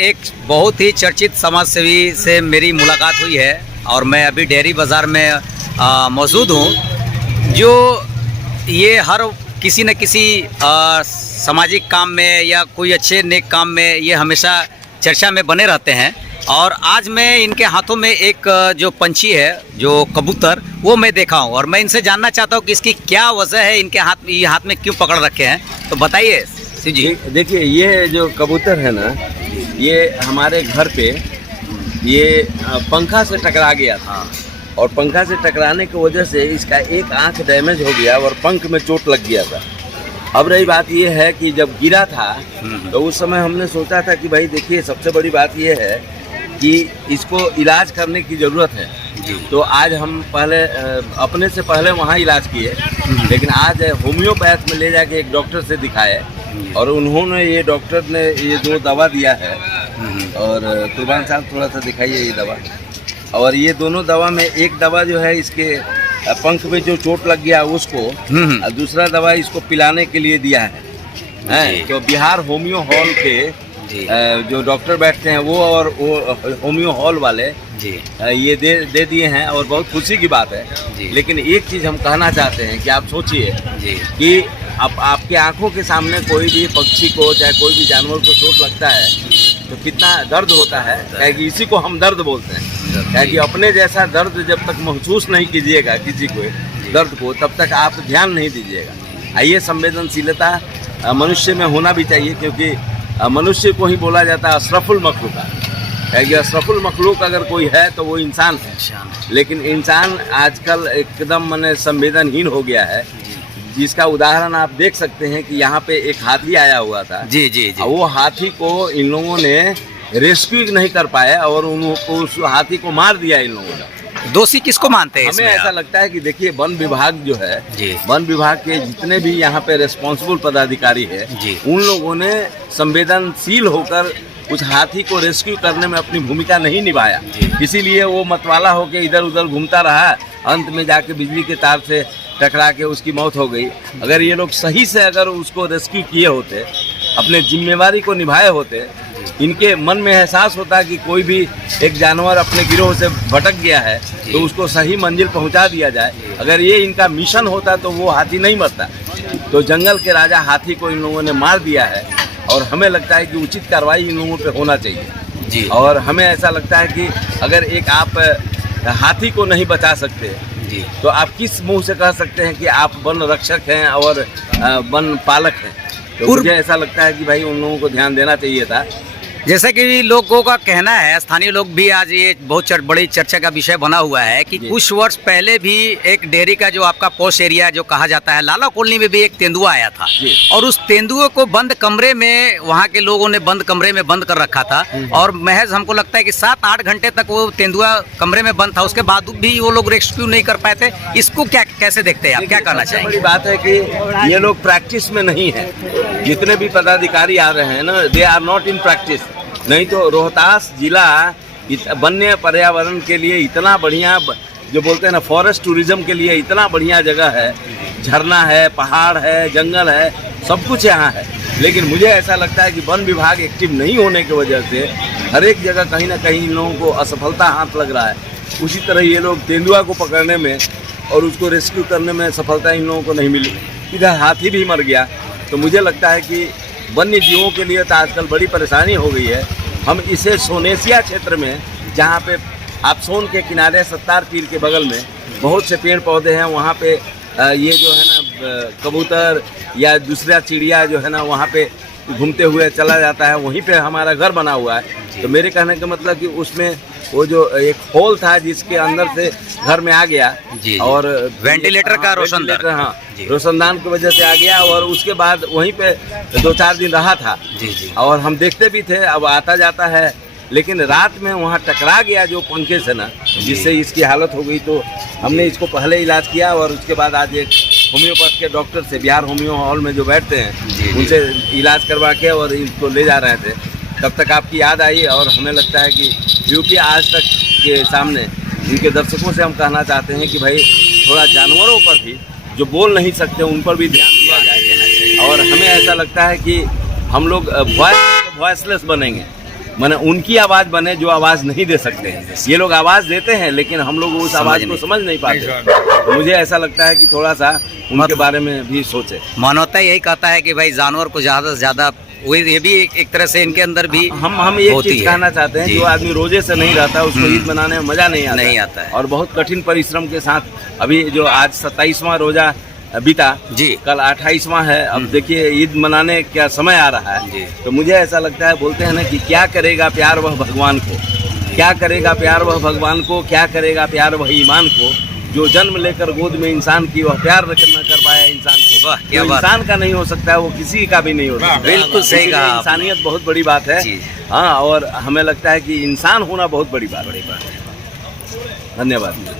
एक बहुत ही चर्चित समाजसेवी से मेरी मुलाकात हुई है और मैं अभी डेयरी बाज़ार में मौजूद हूँ, जो ये हर किसी न किसी सामाजिक काम में या कोई अच्छे नेक काम में ये हमेशा चर्चा में बने रहते हैं। और आज मैं इनके हाथों में एक जो पंछी है, जो कबूतर, वो मैं देखा हूँ और मैं इनसे जानना चाहता हूँ कि इसकी क्या वजह है, इनके हाथ में क्यों पकड़ रखे हैं। तो बताइए शिव जी। देखिए, ये जो कबूतर है ना, ये हमारे घर पे ये पंखा से टकरा गया था और पंखा से टकराने की वजह से इसका एक आंख डैमेज हो गया और पंख में चोट लग गया था। अब रही बात ये है कि जब गिरा था तो उस समय हमने सोचा था कि भाई देखिए, सबसे बड़ी बात ये है कि इसको इलाज करने की ज़रूरत है। तो आज हम पहले अपने से पहले वहाँ इलाज किए, लेकिन आज होम्योपैथ में ले जाके एक डॉक्टर से दिखाए और उन्होंने ये डॉक्टर ने ये जो दवा दिया है, और कुर्बान साहब थोड़ा सा दिखाइए ये दवा। और ये दोनों दवा में एक दवा जो है इसके पंख में जो चोट लग गया उसको, और दूसरा दवा इसको पिलाने के लिए दिया है। तो बिहार होम्यो हॉल के जो डॉक्टर बैठते हैं वो और वो होम्यो हॉल वाले ये दे दिए हैं और बहुत खुशी की बात है। लेकिन एक चीज़ हम कहना चाहते हैं कि आप सोचिए कि आपके आंखों के सामने कोई भी पक्षी को, चाहे कोई भी जानवर को चोट लगता है तो कितना दर्द होता है। क्या कि इसी को हम दर्द बोलते हैं। क्या कि अपने जैसा दर्द जब तक महसूस नहीं कीजिएगा किसी को दर्द को, तब तक आप ध्यान नहीं दीजिएगा। ये संवेदनशीलता मनुष्य में होना भी चाहिए, क्योंकि मनुष्य को ही बोला जाता है अशरफुल मखलूक। अशरफुल मखलूक अगर कोई है तो वो इंसान है। लेकिन इंसान आजकल एकदम माने संवेदनहीन हो गया है, जिसका उदाहरण आप देख सकते हैं कि यहाँ पे एक हाथी आया हुआ था। जी। वो हाथी को इन लोगों ने रेस्क्यू नहीं कर पाए और उस हाथी को मार दिया इन लोगों ने। दोषी किसको मानते हैं? हमें ऐसा लगता है कि देखिए, वन विभाग जो है, वन विभाग के जितने भी यहाँ पे रिस्पॉन्सिबल पदाधिकारी है, उन लोगों ने संवेदनशील होकर उस हाथी को रेस्क्यू करने में अपनी भूमिका नहीं निभाया। इसीलिए वो मतवाला होकर इधर उधर घूमता रहा, अंत में जाके बिजली के तार से टकरा के उसकी मौत हो गई। अगर ये लोग सही से अगर उसको रेस्क्यू किए होते, अपने जिम्मेवारी को निभाए होते, इनके मन में एहसास होता कि कोई भी एक जानवर अपने गिरोह से भटक गया है तो उसको सही मंजिल पहुंचा दिया जाए। अगर ये इनका मिशन होता तो वो हाथी नहीं मरता। तो जंगल के राजा हाथी को इन लोगों ने मार दिया है और हमें लगता है कि उचित कार्रवाई इन लोगों पे होना चाहिए। और हमें ऐसा लगता है कि अगर एक आप हाथी को नहीं बचा सकते तो आप किस मुंह से कह सकते हैं कि आप वन रक्षक हैं और वन पालक हैं? तो मुझे ऐसा लगता है कि भाई उन लोगों को ध्यान देना चाहिए था। जैसे कि लोगों का कहना है, स्थानीय लोग भी आज ये बहुत बड़ी चर्चा का विषय बना हुआ है कि कुछ वर्ष पहले भी एक डेयरी का जो आपका पोस्ट एरिया जो कहा जाता है, लाला कॉलोनी में भी एक तेंदुआ आया था और उस तेंदुए को बंद कमरे में, वहाँ के लोगों ने बंद कमरे में बंद कर रखा था और महज हमको लगता है कि 7-8 घंटे तक वो तेंदुआ कमरे में बंद था। उसके बाद भी वो लोग रेस्क्यू नहीं कर पाए थे। इसको कैसे देखते हैं आप, क्या कहना चाहेंगे? बड़ी बात है कि ये लोग प्रैक्टिस में नहीं है। जितने भी पदाधिकारी आ रहे हैं ना, they are not in practice. नहीं तो रोहतास जिला वन्य पर्यावरण के लिए इतना बढ़िया, जो बोलते हैं ना फॉरेस्ट टूरिज्म के लिए इतना बढ़िया जगह है। झरना है, पहाड़ है, जंगल है, सब कुछ यहाँ है। लेकिन मुझे ऐसा लगता है कि वन विभाग एक्टिव नहीं होने की वजह से हर एक जगह कहीं ना कहीं इन लोगों को असफलता हाथ लग रहा है। उसी तरह ये लोग तेंदुआ को पकड़ने में और उसको रेस्क्यू करने में सफलता इन लोगों को नहीं मिली। इधर हाथी भी मर गया। तो मुझे लगता है कि वन्य जीवों के लिए तो आजकल बड़ी परेशानी हो गई है। हम इसे सोनेसिया क्षेत्र में, जहाँ पे आप सोन के किनारे सत्तार पीर के बगल में बहुत से पेड़ पौधे हैं, वहाँ पे ये जो है ना कबूतर या दूसरा चिड़िया जो है ना वहाँ पे घूमते हुए चला जाता है। वहीं पे हमारा घर बना हुआ है। तो मेरे कहने का मतलब कि उसमें वो जो एक होल था जिसके अंदर से घर में आ गया और वेंटिलेटर का रोशनदान, रोशनदान की वजह से आ गया और उसके बाद वहीं पे 2-4 दिन रहा था। और हम देखते भी थे, अब आता जाता है। लेकिन रात में वहाँ टकरा गया जो पंखे से ना, जिससे इसकी हालत हो गई। तो हमने इसको पहले इलाज किया और उसके बाद आज एक होम्योपैथ के डॉक्टर से, बिहार होम्यो हॉल में जो बैठते हैं, उनसे इलाज करवा के और इसको ले जा रहे थे। तब तक आपकी याद आई और हमें लगता है कि यूपी आज तक के सामने उनके दर्शकों से हम कहना चाहते हैं कि भाई थोड़ा जानवरों पर भी, जो बोल नहीं सकते, उन पर भी ध्यान दिया जाए। और हमें ऐसा लगता है कि हम लोग वॉइसलेस बनेंगे। माने उनकी आवाज बने जो आवाज नहीं दे सकते हैं। ये लोग आवाज देते हैं लेकिन हम लोग उस आवाज को समझ नहीं पाते। तो मुझे ऐसा लगता है कि थोड़ा सा उनके बारे में भी सोचे। मानवता यही कहता है कि भाई जानवर को ज़्यादा से ज़्यादा, वो ये भी एक तरह से इनके अंदर भी हम एक होती चीज है। कहना चाहते हैं, जी। जो आदमी रोजे से नहीं रहता उसको ईद मनाने में मजा नहीं आता है। और बहुत कठिन परिश्रम के साथ अभी जो आज 27वां रोजा बीता, जी। कल 28वां है। अब देखिए ईद मनाने का समय आ रहा जी। है। तो मुझे ऐसा लगता है, बोलते हैं ना कि क्या करेगा प्यार वह भगवान को, क्या करेगा प्यार वह भगवान को, क्या करेगा प्यार वह ईमान को, जो जन्म लेकर गोद में इंसान की वह प्यार न कर पाया इंसान को। वाह, क्या जो बात। इंसान का नहीं हो सकता है वो किसी का भी नहीं हो सकता। बिल्कुल सही इसीलिए कहा आपने। इंसानियत बहुत बड़ी बात है। जी। हाँ, और हमें लगता है कि इंसान होना बहुत बड़ी बात है। धन्यवाद।